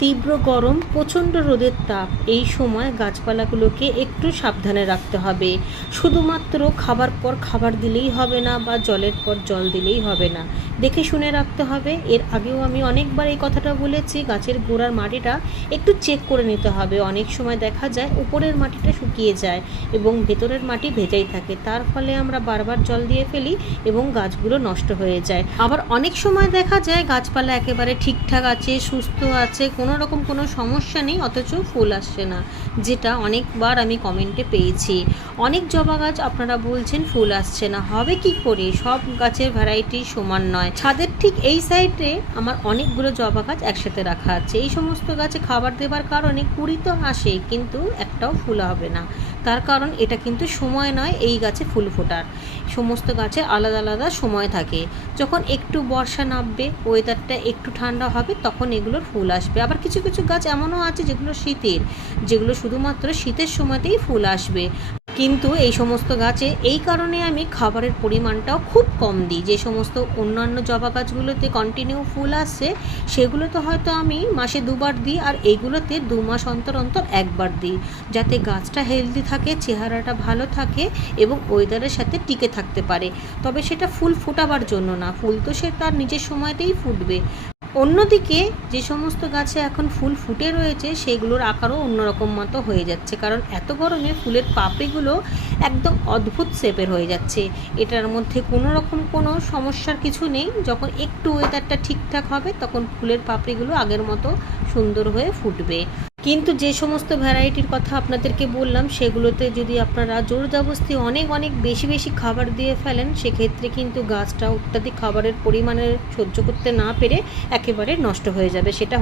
তীব্র গরম, প্রচণ্ড রোদের তাপ, এই সময় গাছপালাগুলোকে একটু সাবধানে রাখতে হবে। শুধুমাত্র খাবার পর খাবার দিলেই হবে না, বা জলের পর জল দিলেই হবে না, দেখে শুনে রাখতে হবে। এর আগেও আমি অনেকবার এই কথাটা বলেছি, গাছের গোড়ার মাটিটা একটু চেক করে নিতে হবে। অনেক সময় দেখা যায় উপরের মাটিটা শুকিয়ে যায় এবং ভেতরের মাটি ভেজাই থাকে, তার ফলে আমরা বারবার জল দিয়ে ফেলি এবং গাছগুলো নষ্ট হয়ে যায়। আবার অনেক সময় দেখা যায় গাছপালা একেবারে ঠিকঠাক আছে, সুস্থ আছে, কোনো রকম কোনো সমস্যা নেই, অথচ ফুল আসছে না, যেটা অনেকবার আমি কমেন্টে পেয়েছি। অনেক জবা গাছ আপনারা বলছেন ফুল আসছে না, হবে কি করে? সব গাছের ভ্যারাইটি সমান নয়। ছাদের ঠিক এই সাইডে আমার অনেকগুলো জবা গাছ একসাথে রাখা আছে। এই সমস্ত গাছে খাবার দেবার কারণে কুড়ি তো আসে, কিন্তু একটাও ফুল হবে না। তার কারণ এটা কিন্তু সময় নয় এই গাছে ফুল ফোটার। সমস্ত গাছে আলাদা আলাদা সময় থাকে। যখন একটু বর্ষা নামবে, ওয়েদারটা একটু ঠান্ডা হবে, তখন এগুলোর ফুল আসবে। আবার কিছু কিছু গাছ এমনও আছে যেগুলো শীতের, যেগুলো শুধুমাত্র শীতের সময়তেই ফুল আসবে। কিন্তু এই সমস্ত গাছে এই কারণে আমি খাবারের পরিমাণটাও খুব কম দিই। যে সমস্ত অন্যান্য জবা গাছগুলোতে কন্টিনিউ ফুল আসছে, সেগুলোতে হয়তো আমি মাসে দুবার দিই, আর এইগুলোতে 2 মাস অন্তর অন্তর একবার দিই, যাতে গাছটা হেলদি থাকে, চেহারাটা ভালো থাকে এবং ওয়েদারের সাথে টিকে থাকতে পারে। তবে সেটা ফুল ফোটাবার জন্য না, ফুল তো সে তার নিজের সময়তেই ফুটবে। অন্যদিকে যে সমস্ত গাছে এখন ফুল ফুটে রয়েছে, সেগুলোর আকারও অন্যরকম মতো হয়ে যাচ্ছে, কারণ এত গরমে ফুলের পাপড়িগুলো একদম অদ্ভুত শেপের হয়ে যাচ্ছে। এটার মধ্যে কোনো রকম কোনো সমস্যার কিছু নেই। যখন একটু ওয়েদারটা ঠিকঠাক হবে, তখন ফুলের পাপড়িগুলো আগের মতো সুন্দর হয়ে ফুটবে। কিন্তু যে সমস্ত ভ্যারাইটির কথা আপনাদেরকে বললাম, সেগুলোতে যদি আপনারা জোর জবরদস্তি অনেক অনেক বেশি বেশি খাবার দিয়ে ফেলেন, সেক্ষেত্রে কিন্তু গাছটা অত্যাধিক খাবারের পরিমাণে সহ্য করতে না পেরে একেবারে নষ্ট হয়ে যাবে। সেটা